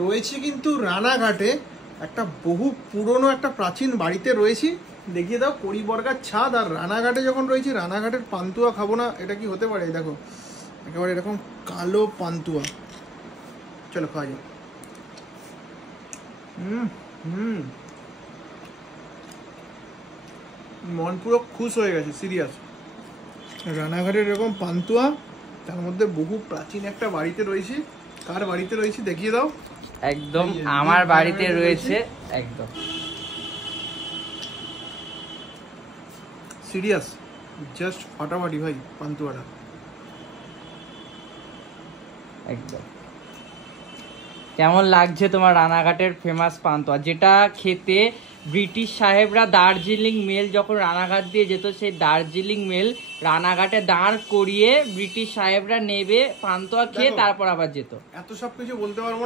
রয়েছে কিন্তু রানাঘাটে একটা বহু পুরনো একটা প্রাচীন বাড়িতে রয়েছি। দেখিয়ে দাও কড়িবর্গার ছাদ, আর রানাঘাটে যখন রয়েছি রানাঘাটের পান্তুয়া খাবো না এটা কি হতে পারে? দেখো একেবারে এরকম কালো পান্তুয়া, চলো খাওয়া যাক। মন পুরো খুশ হয়ে গেছে, সিরিয়াস। রানাঘাটের এরকম পান্তুয়া, তার মধ্যে বহু প্রাচীন একটা বাড়িতে রয়েছি। কার বাড়িতে রয়েছি দেখিয়ে দাও। একদম আমার বাড়িতে রয়েছে, একদম সিরিয়াস, জাস্ট ফাটাফাটি ভাই পান্তুয়াটা একদম। কেমন লাগছে তোমার রানাঘাটের ফেমাস পান্তুয়া, যেটা খেতে ব্রিটিশ সাহেবরা দার্জিলিং মেল যখন রানাঘাট দিয়ে যেত, সেই দার্জিলিং মেল রানাঘাটে দাঁড় করিয়ে ব্রিটিশ সাহেবরা নেবে পান্তুয়া খেয়ে তারপর আবার যেত। এত সব কিছু বলতে পারবো না।